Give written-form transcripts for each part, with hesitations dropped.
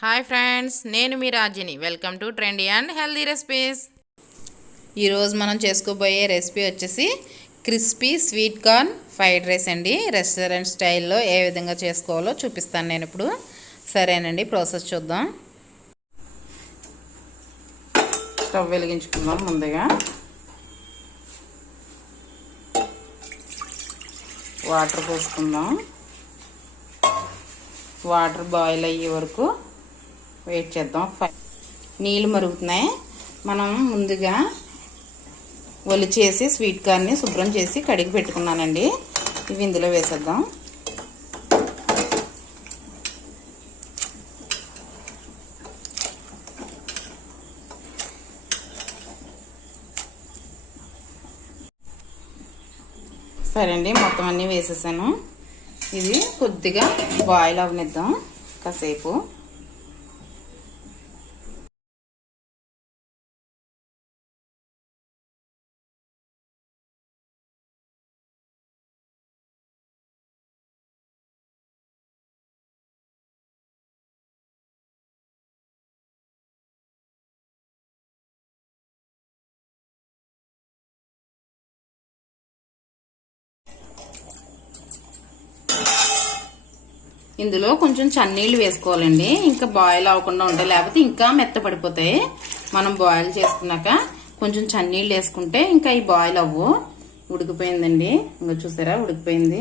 Hi friends, నేను మీ రాజిని. Welcome to trendy and healthy recipes. ఈరోజు మనం చేసుకోబోయే రెసిపీ వచ్చేసి crispy sweet corn fried rice అండి. రెస్టారెంట్ స్టైల్లో ఏ విధంగా చేసుకోవాలో చూపిస్తాను నేను ఇప్పుడు. సరేనండి, ప్రాసెస్ చూద్దాం. స్టవ్ వెలిగించుకుందాం. ముందుగా వాటర్ పోసుకుందాం. వాటర్ బాయిల్ అయ్యే వరకు వెయిట్ చేద్దాం. నీళ్ళు మరుగుతున్నాయి. మనం ముందుగా ఒలిచేసి స్వీట్ కార్న్ని శుభ్రం చేసి కడిగి పెట్టుకున్నానండి. ఇవి ఇందులో వేసేద్దాం. సరే అండి, మొత్తం అన్నీ వేసేసాను. ఇది కొద్దిగా బాయిల్ అవనిద్దాం కాసేపు. ఇందులో కొంచెం చన్నీళ్ళు వేసుకోవాలండి, ఇంకా బాయిల్ అవ్వకుండా ఉంటాయి, లేకపోతే ఇంకా మెత్తపడిపోతాయి. మనం బాయిల్ చేసుకున్నాక కొంచెం చన్నీళ్ళు వేసుకుంటే ఇంకా ఈ బాయిల్ అవ్వు. ఉడికిపోయిందండి, ఇంకా చూసారా ఉడికిపోయింది.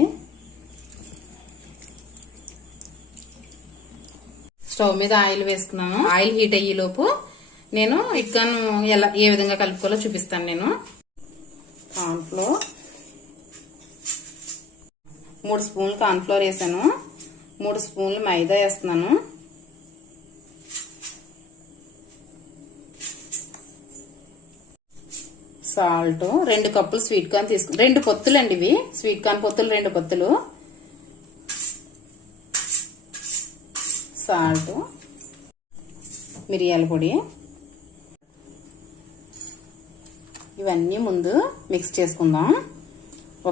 స్టవ్ మీద ఆయిల్ వేసుకున్నాను. ఆయిల్ హీట్ అయ్యేలోపు నేను ఇక్కను ఏ విధంగా కలుపుకోవాలో చూపిస్తాను. నేను కార్న్ఫ్లోర్ 3 స్పూన్లు కార్న్ఫ్లోర్ వేసాను. 3 స్పూన్లు మైదా వేస్తున్నాను. సాల్ట్ 2 కప్పులు స్వీట్ కార్న్ తీసుకుని 2 పొత్తులు అండి ఇవి. స్వీట్ కార్న్ పొత్తులు 2 పొత్తులు. సాల్ట్, మిరియాల పొడి. ఇవన్నీ ముందు మిక్స్ చేసుకుందాం.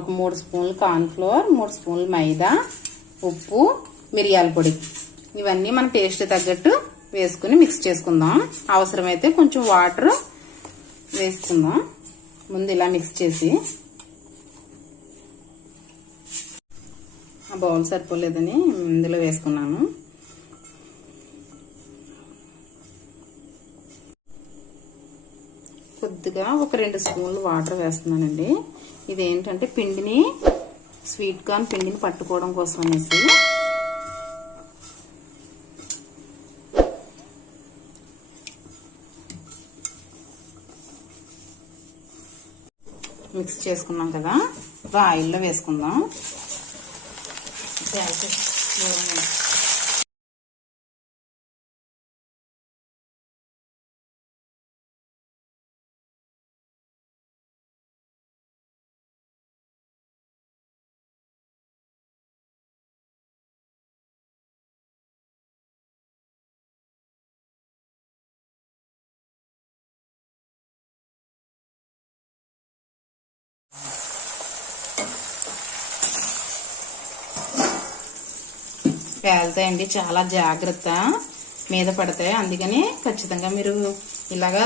ఒక 3 స్పూన్లు కార్న్ఫ్లోర్, 3 స్పూన్లు మైదా, ఉప్పు, మిరియాల పొడి. ఇవన్నీ మన టేస్ట్ తగ్గట్టు వేసుకుని మిక్స్ చేసుకుందాం. అవసరమైతే కొంచెం వాటర్ వేసుకుందాం. ముందు ఇలా మిక్స్ చేసి, ఆ బౌల్ సరిపోలేదని ఇందులో వేసుకున్నాను. కొద్దిగా ఒక 2 స్పూన్లు వాటర్ వేస్తున్నానండి. ఇదేంటంటే పిండిని, స్వీట్ కార్న్ పిండిని పట్టుకోవడం కోసం అనేసి. మిక్స్ చేసుకున్నాం కదా, ఆయిల్లో వేసుకుందాం. పేలుతాయండి, చాలా జాగ్రత్త, మీద పడతాయి. అందుకని ఖచ్చితంగా మీరు ఇలాగా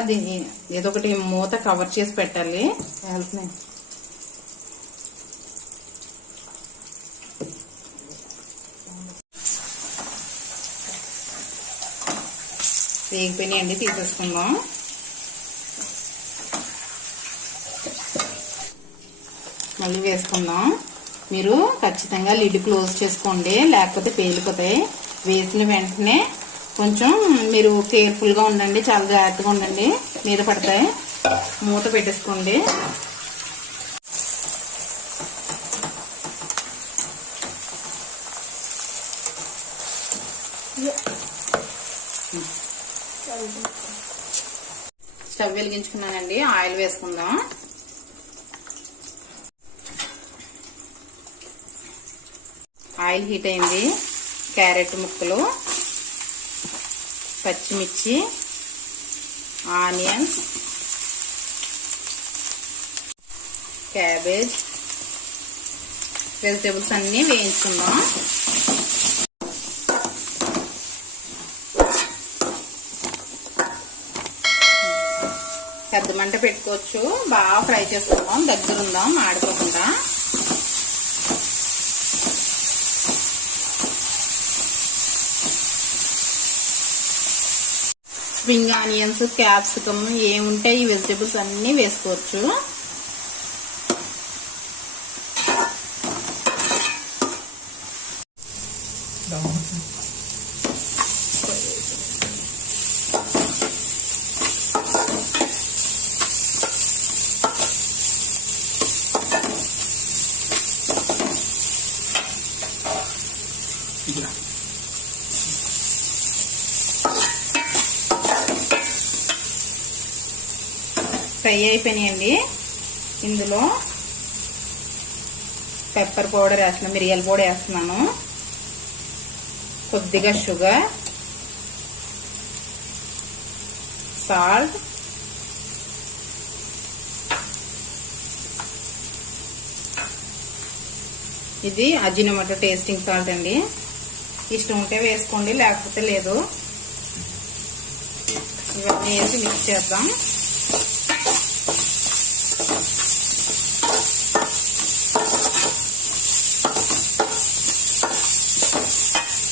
ఏదో ఒకటి మూత కవర్ చేసి పెట్టాలి. పేలుతున్నాయి. వేగిపోయినాయండి, తీసేసుకుందాం. మళ్ళీ వేసుకుందాం. మీరు ఖచ్చితంగా లిడ్ క్లోజ్ చేసుకోండి, లేకపోతే పేలిపోతాయి. వేసిన వెంటనే కొంచెం మీరు కేర్ఫుల్గా ఉండండి, చాలా జాగ్రత్తగా ఉండండి, మీద పడతాయి. మూత పెట్టేసుకోండి. స్టవ్ వెలిగించుకున్నానండి. ఆయిల్ వేసుకుందాం. ఆయిల్ హీట్ అయింది. క్యారెట్ ముక్కలు, పచ్చిమిర్చి, ఆనియన్స్, క్యాబేజ్, వెజిటేబుల్స్ అన్నీ వేయించుకుందాం. పెద్ద మంట పెట్టుకోవచ్చు. బాగా ఫ్రై చేసుకుందాం, దగ్గర ఉందాం మాడిపోకుండా. స్ప్రింగ్ ఆనియన్స్, క్యాప్సికమ్ ఏముంటాయి ఈ వెజిటేబుల్స్ అన్నీ వేసుకోవచ్చు. ఫ్రై అయిపోయినాయండి. ఇందులో పెప్పర్ పౌడర్ వేస్తున్నాను, మిరియాల పొడి వేస్తున్నాను, కొద్దిగా షుగర్, సాల్ట్, ఇది అజినోమోటో టేస్టింగ్ సాల్ట్ అండి. ఇష్టం ఉంటే వేసుకోండి, లేకపోతే లేదు. ఇవన్నీ వేసి మిక్స్ చేద్దాం.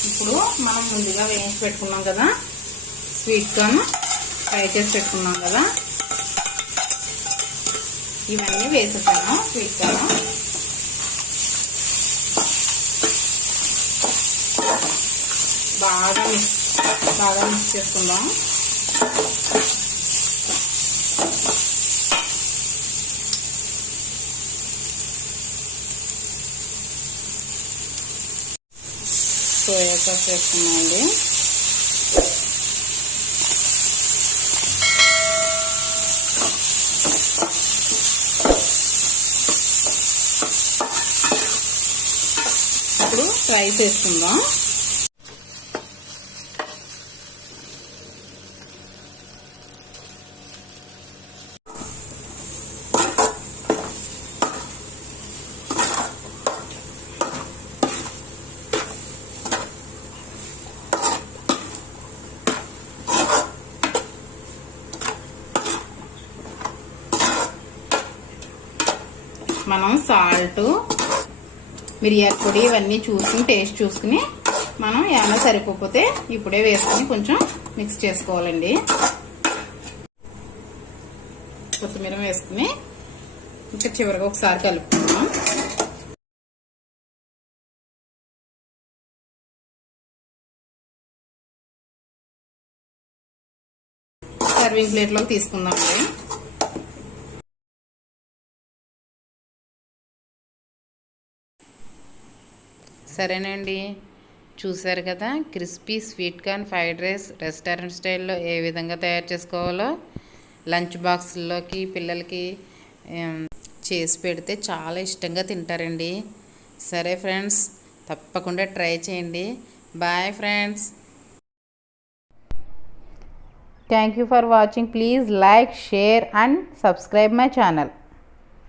ఇప్పుడు మనం ముందుగా వేయించి పెట్టుకున్నాం కదా, స్వీట్ కార్న్ ఫ్రై చేసి పెట్టుకున్నాం కదా, ఇవన్నీ వేసేసాను. స్వీట్ కార్న్ బాగా మిక్స్ చేసుకుందాం. సోయా సాస్ వేసుకున్నామండి. ఇప్పుడు రైస్ వేసుకుందాం. మనం సాల్ట్, మిరియాల పొడి ఇవన్నీ చూసుకుని టేస్ట్ చూసుకుని మనం ఏమైనా సరిపోతే ఇప్పుడే వేసుకుని కొంచెం మిక్స్ చేసుకోవాలండి. కొత్తిమీర వేసుకుని ఇంకా చివరిగా ఒకసారి కలుపుకుందాం. సర్వింగ్ ప్లేట్లోకి తీసుకుందామండి. సరేనండి, చూసారు కదా crispy sweet corn fried rice restaurant స్టైల్లో ఏ విధంగా తయారు చేసుకోవాలో. లంచ్ బాక్స్లోకి పిల్లలకి చేసి పెడితే చాలా ఇష్టంగా తింటారండి. సరే ఫ్రెండ్స్, తప్పకుండా ట్రై చేయండి. Bye friends. Thank you for watching. Please like, share and subscribe my channel.